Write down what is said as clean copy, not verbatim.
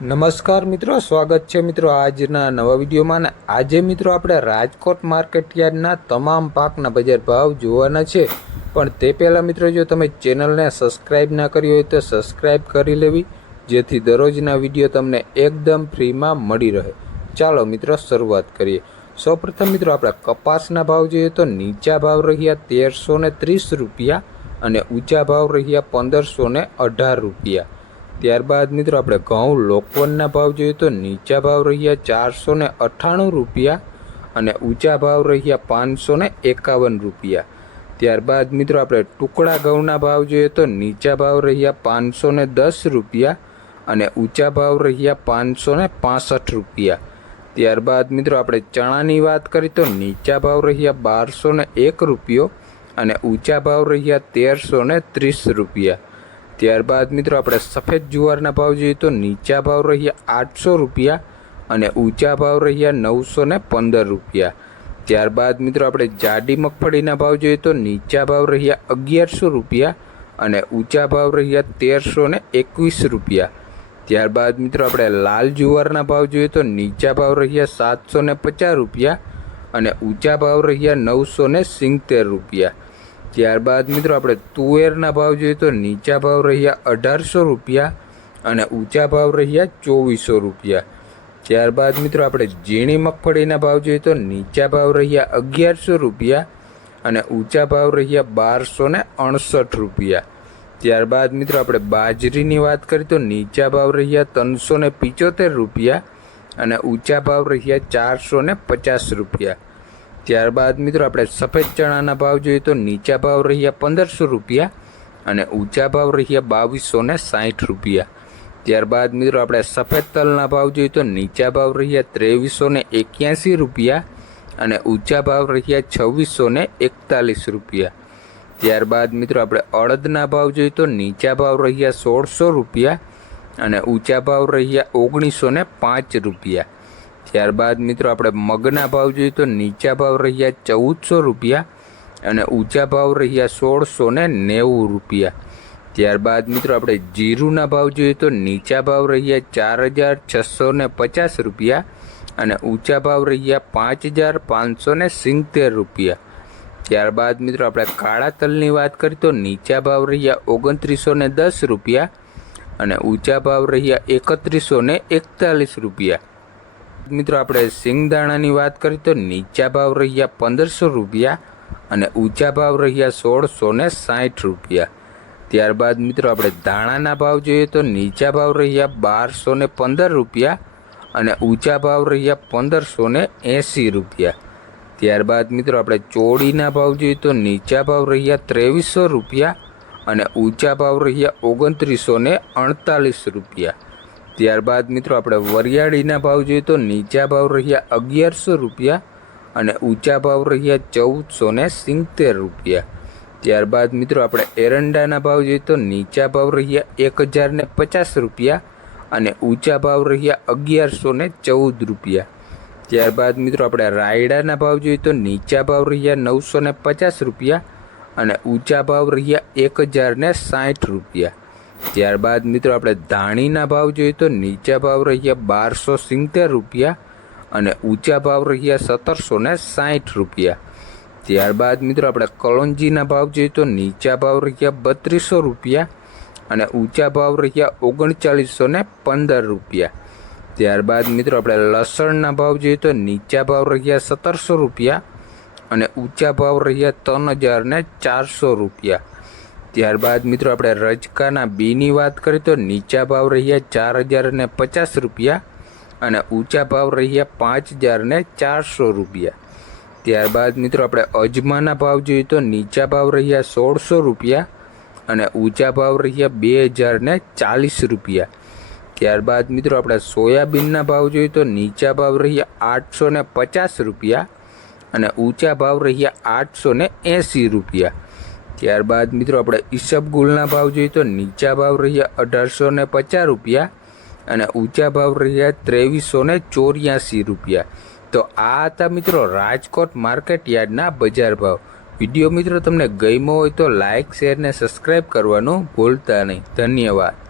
નમસ્કાર મિત્રો, સ્વાગત છે મિત્રો આજના નવા વિડીયોમાં. ને આજે મિત્રો આપણે રાજકોટ માર્કેટ યાર્ડના તમામ પાકના બજાર ભાવ જોવાના છે. પણ તે પહેલાં મિત્રો, જો તમે ચેનલને સબસ્ક્રાઈબ ના કરી હોય તો સબસ્ક્રાઈબ કરી લેવી, જેથી દરરોજના વિડીયો તમને એકદમ ફ્રીમાં મળી રહે. ચાલો મિત્રો શરૂઆત કરીએ. સૌપ્રથમ મિત્રો આપણે કપાસના ભાવ જોઈએ તો નીચા ભાવ રહ્યા 1330 રૂપિયા અને ઊંચા ભાવ રહ્યા 1518 રૂપિયા. ત્યારબાદ મિત્રો આપણે ઘઉં લોકવનના ભાવ જોઈએ તો નીચા ભાવ રહ્યા 498 રૂપિયા અને ઊંચા ભાવ રહ્યા 551 રૂપિયા. ત્યારબાદ મિત્રો આપણે ટુકડા ઘઉંના ભાવ જોઈએ તો નીચા ભાવ રહ્યા 510 રૂપિયા અને ઊંચા ભાવ રહ્યા 565 રૂપિયા. ત્યારબાદ મિત્રો આપણે ચણાની વાત કરીએ તો નીચા ભાવ રહ્યા 1201 રૂપિયો અને ઊંચા ભાવ રહ્યા 1330 રૂપિયા. ત્યારબાદ મિત્રો આપણે સફેદ જુવારના ભાવ જોઈએ તો નીચા ભાવ રહ્યા 800 રૂપિયા અને ઊંચા ભાવ રહ્યા 915 રૂપિયા. ત્યારબાદ મિત્રો આપણે જાડી મગફળીના ભાવ જોઈએ તો નીચા ભાવ રહ્યા 1100 રૂપિયા અને ઊંચા ભાવ રહ્યા 1321 રૂપિયા. ત્યારબાદ મિત્રો આપણે લાલ જુવારના ભાવ જોઈએ તો નીચા ભાવ રહ્યા 750 રૂપિયા અને ઊંચા ભાવ રહ્યા 970 રૂપિયા. ત્યારબાદ મિત્રો આપણે તુવેરના ભાવ જોઈએ તો નીચા ભાવ રહ્યા 1800 રૂપિયા અને ઊંચા ભાવ રહ્યા 2400 રૂપિયા. ત્યારબાદ મિત્રો આપણે ઝીણી મગફળીના ભાવ જોઈએ તો નીચા ભાવ રહ્યા 1100 રૂપિયા અને ઊંચા ભાવ રહ્યા 1269 રૂપિયા. ત્યારબાદ મિત્રો આપણે બાજરીની વાત કરીએ તો નીચા ભાવ રહ્યા 375 રૂપિયા અને ઊંચા ભાવ રહ્યા 450 રૂપિયા. ત્યારબાદ મિત્રો આપણે સફેદ ચણાના ભાવ જોઈએ તો નીચા ભાવ રહ્યા 1500 રૂપિયા અને ઊંચા ભાવ રહ્યા 2260 રૂપિયા. ત્યારબાદ મિત્રો આપણે સફેદ તલના ભાવ જોઈએ તો નીચા ભાવ રહ્યા 2381 રૂપિયા અને ઊંચા ભાવ રહ્યા 2641 રૂપિયા. ત્યારબાદ મિત્રો આપણે અડદના ભાવ જોઈએ તો નીચા ભાવ રહ્યા 1600 રૂપિયા અને ઊંચા ભાવ રહ્યા 1905 રૂપિયા. ત્યારબાદ મિત્રો આપણે મગના ભાવ જોઈએ તો નીચા ભાવ રહ્યા 1400 રૂપિયા અને ઊંચા ભાવ રહ્યા 1690 રૂપિયા. ત્યારબાદ મિત્રો આપણે જીરુના ભાવ જોઈએ તો નીચા ભાવ રહ્યા 4650 રૂપિયા અને ઊંચા ભાવ રહ્યા 5570 રૂપિયા. ત્યારબાદ મિત્રો આપણે કાળા તલની વાત કરીએ તો નીચા ભાવ રહ્યા 2910 રૂપિયા અને ઊંચા ભાવ રહ્યા 3141 રૂપિયા. મિત્રો આપણે સિંગદાણાની વાત કરીએ તો નીચા ભાવ રહ્યા 1500 રૂપિયા અને ઊંચા ભાવ રહ્યા 1660 રૂપિયા. ત્યારબાદ મિત્રો આપણે ધાણાના ભાવ જોઈએ તો નીચા ભાવ રહ્યા 1215 રૂપિયા અને ઊંચા ભાવ રહ્યા 1580 રૂપિયા. ત્યારબાદ મિત્રો આપણે ચોળીના ભાવ જોઈએ તો નીચા ભાવ રહ્યા 2300 રૂપિયા અને ઊંચા ભાવ રહ્યા 2948 રૂપિયા. ત્યારબાદ મિત્રો આપણે વરિયાળીના ભાવ જોઈએ તો નીચા ભાવ રહ્યા 1100 રૂપિયા અને ઊંચા ભાવ રહ્યા 1470 રૂપિયા. ત્યારબાદ મિત્રો આપણે એરંડાના ભાવ જોઈએ તો નીચા ભાવ રહ્યા 1050 રૂપિયા અને ઊંચા ભાવ રહ્યા 1114 રૂપિયા. ત્યારબાદ મિત્રો આપણે રાયડાના ભાવ જોઈએ તો નીચા ભાવ રહ્યા 950 રૂપિયા અને ઊંચા ભાવ રહ્યા 1060 રૂપિયા. ત્યારબાદ મિત્રો આપણે ધાણીના ભાવ જોઈએ તો નીચા ભાવ રહ્યા 1270 રૂપિયા અને ઊંચા ભાવ રહ્યા 1760 રૂપિયા. ત્યારબાદ મિત્રો આપણે કલોંજીના ભાવ જોઈએ તો નીચા ભાવ રહ્યા 3200 રૂપિયા અને ઊંચા ભાવ રહ્યા 3915 રૂપિયા. ત્યારબાદ મિત્રો આપણે લસણના ભાવ જોઈએ તો નીચા ભાવ રહ્યા 1700 રૂપિયા અને ઊંચા ભાવ રહ્યા 3400 રૂપિયા. ત્યારબાદ મિત્રો આપણે રજકાના બીની વાત કરીએ તો નીચા ભાવ રહ્યા 4050 રૂપિયા અને ઊંચા ભાવ રહ્યા 5400 રૂપિયા. ત્યારબાદ મિત્રો આપણે અજમાના ભાવ જોઈએ તો નીચા ભાવ રહ્યા 1600 રૂપિયા અને ઊંચા ભાવ રહ્યા 2040 રૂપિયા. ત્યારબાદ મિત્રો આપણે સોયાબીનના ભાવ જોઈએ તો નીચા ભાવ રહ્યા 850 રૂપિયા અને ઊંચા ભાવ રહ્યા 880 રૂપિયા. ત્યારબાદ મિત્રો આપણે ઈસબગુલના ભાવ જોઈએ તો નીચા ભાવ રહ્યા 1850 રૂપિયા અને ઊંચા ભાવ રહ્યા 2384 રૂપિયા. તો આ હતા મિત્રો રાજકોટ માર્કેટ યાર્ડના બજાર ભાવ. વિડીયો મિત્રો તમને ગમ્યો હોય તો લાઇક, શેર ને સબસ્ક્રાઈબ કરવાનું ભૂલતા નહીં. ધન્યવાદ.